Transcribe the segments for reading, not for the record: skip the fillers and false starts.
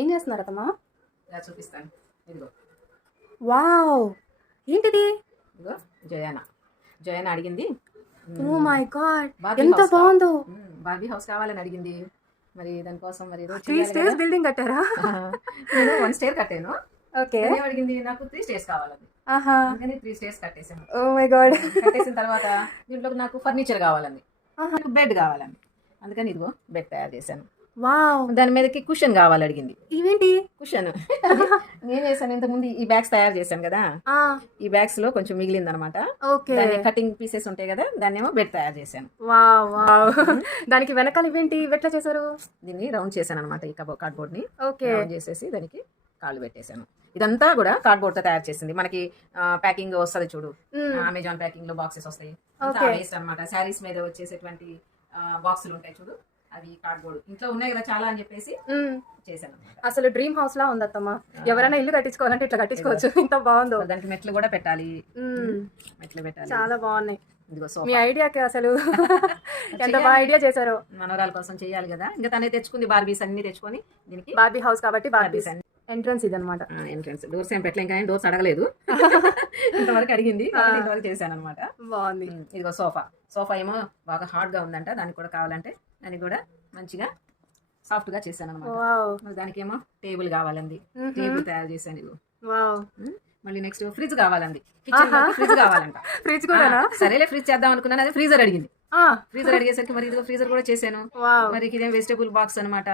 ఏం చేస్తున్నారు అత్తమ్మా? ఇలా చూపిస్తాను. ఇదిగో వావ్! ఏంటిది? ఇదిగో జయాన అడిగింది. Oh my god! బార్బీ ఎంత హౌస్ బాగుందో. బార్బీ హౌస్ కావాలని అడిగింది. మరి దానికోసం మరి ఏదో 3 స్టేర్స్ బిల్డింగ్ కట్టారా? నేను 1 స్టేర్ కట్టాను. ఓకే. అడిగింది నాకు 3 స్టేర్స్ కావాలని. ఆహా! అందుకని 3 స్టేర్స్ కట్టేసాను. Oh my god! కట్టేసిన తర్వాత దీంట్లో నాకు ఫర్నిచర్ కావాలండి, ఆహా! బెడ్ కావాలండి. అందుకని ఇదిగో బెడ్ తయారు చేశాను. వావ్! దాని మీదకి కుషన్ కావాలి అడిగింది. ఇవేంటి? కుషన్ నేను చేశాను. ఇంతకుముందు ఈ బ్యాగ్స్ తయారు చేశాను కదా, ఆ! ఈ బ్యాగ్స్ లో కొంచెం మిగిలింది అనమాట. ఓకే. దాన్ని కటింగ్ పీసెస్ ఉంటాయి కదా, దాన్ని ఏమో బెడ్ తయారు చేశాను. వావ్! వావ్! దానికి వెనకాల ఇవేంటి? ఎట్లా చేశారు? దీన్ని రౌండ్ చేశాను అనమాట. ఈ కార్డ్బోర్డ్ ని ఓకే. రౌండ్ చేసేసి దానికి కాళ్ళు పెట్టేశాను. ఇదంతా కూడా కార్డ్బోర్డ్ తో తయారు చేసింది. మనకి ప్యాకింగ్ వస్తుంది చూడు, అమెజాన్ ప్యాకింగ్ లో బాక్సెస్ వస్తాయి వేస్ట్ అనమాట. శారీస్ మీద వచ్చేసేటువంటి బాక్సులు ఉంటాయి చూడు, అవి కార్డ్బోర్డ్ ఇంట్లో ఉన్నాయి కదా చాలా అని చెప్పేసి చేశాను అనమాట. అసలు డ్రీమ్ హౌస్ లా ఉంది అత్తమ్మా. ఎవరైనా ఇల్లు కట్టించుకోవాలంటే ఇట్లా కట్టించుకోవచ్చు. ఇంత బాగుందో. దానికి మెట్లు కూడా పెట్టాలి. మెట్లు పెట్టాలి. చాలా బాగున్నాయి. ఇదిగో మీ ఐడియాకి అసలు ఎంత బాగా ఐడియా చేశారో. మనోరాల కోసం చేయాలి కదా, ఇంకా తనే తెచ్చుకుంది బార్బీస్ అన్ని తెచ్చుకొని. దీనికి బార్బీ హౌస్ కాబట్టి బార్బీస్ ఎంట్రన్స్ ఇది అనమాట. ఎంట్రన్స్ డోర్స్ ఏం పెట్టలే, ఇంకా డోర్స్ అడగలేదు. ఇంతవరకు అడిగింది, ఇంతవరకు చేశాను అనమాట. బాగుంది. ఇదిగో సోఫా ఏమో బాగా హార్డ్ గా ఉందంట, దానికి కూడా కావాలంటే దానికి కూడా మంచిగా సాఫ్ట్ గా చేశాను అనమాట. దానికి ఏమో టేబుల్ కావాలండి, టేబుల్ తయారు చేశాను. ఇదిగో మళ్ళీ నెక్స్ట్ ఫ్రిడ్జ్ కావాలండి. కిచెన్ ఫ్రిడ్జ్ కావాలంట. ఫ్రిడ్జ్ కూడా సరేలే ఫ్రిడ్జ్ చేద్దాం అనుకున్నాను, అదే ఫ్రీజర్ అడిగింది. ఫ్రీజర్ అడిగేసరికి మరి ఇదిగో ఫ్రీజర్ కూడా చేశాను. మరి ఇదేం వెజిటబుల్ బాక్స్ అనమాట.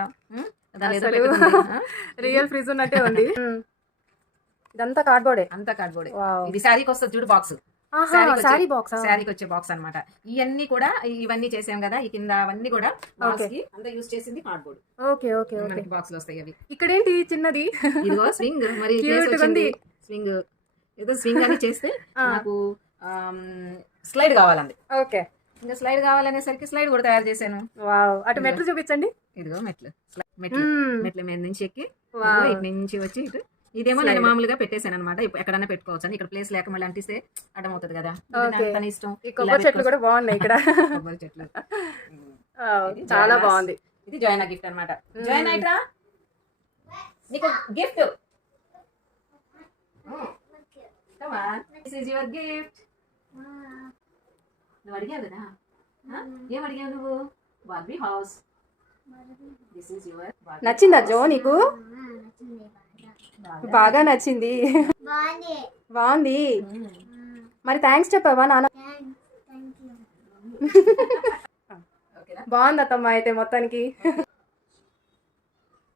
రియల్ ఫ్రిడ్జ్ ఉన్నట్టే ఉంది. ఇదంతా కార్డ్బోర్డే. అంతా కార్డ్బోర్డే. ఇది శారీకి వస్తుంది చూడు బాక్స్, శారీకి వచ్చే బాక్స్ అనమాట. ఇవన్నీ కూడా ఇవన్నీ చేసాం కదా, ఈ కింద అవన్నీ కూడా అంతా యూజ్ చేసింది cardboard. Okay okay okay. Box లో వస్తాయి అవి. ఇక్కడ ఏంటి చిన్నది? ఇదిగో స్వింగ్. మరి స్వింగ్ ఏదో స్వింగ్ అని చేస్తే నాకు స్లైడ్ కావాలండి. ఓకే. ఇంకా స్లైడ్ కావాలనేసరికి స్లైడ్ కూడా తయారు చేశాను. అటు మెట్లు చూపించండి. ఇదిగో మెట్ల మీద నుంచి ఎక్కి ఇటు నుంచి వచ్చి ఇటు. ఇదేమో నేను మామూలుగా పెట్టేశాను అనమాట. ఎక్కడన్నా పెట్టుకోవచ్చు అని. ఇక్కడ ప్లేస్ లేక మళ్ళీ అంటిస్తే అడ్డం అవుతుంది కదా, తన ఇష్టం. కొబ్బరి చెట్లు కూడా బాగున్నాయి ఇక్కడ. కొబ్బరి చెట్లు చాలా బాగుంది. ఇది జోయనా గిఫ్ట్ అనమాట. జోయనా ఇట్రా, నీకు gift. This is your gift. నువ్వు అడిగావు కదా, ఏం అడిగావు నువ్వు? Barbie house. This is your. నచ్చిందా జో నీకు? బాగా నచ్చింది. బాగుంది. మరి థ్యాంక్స్ చెప్పావా నాన్న? బాగుంది అత్తమ్మ అయితే మొత్తానికి.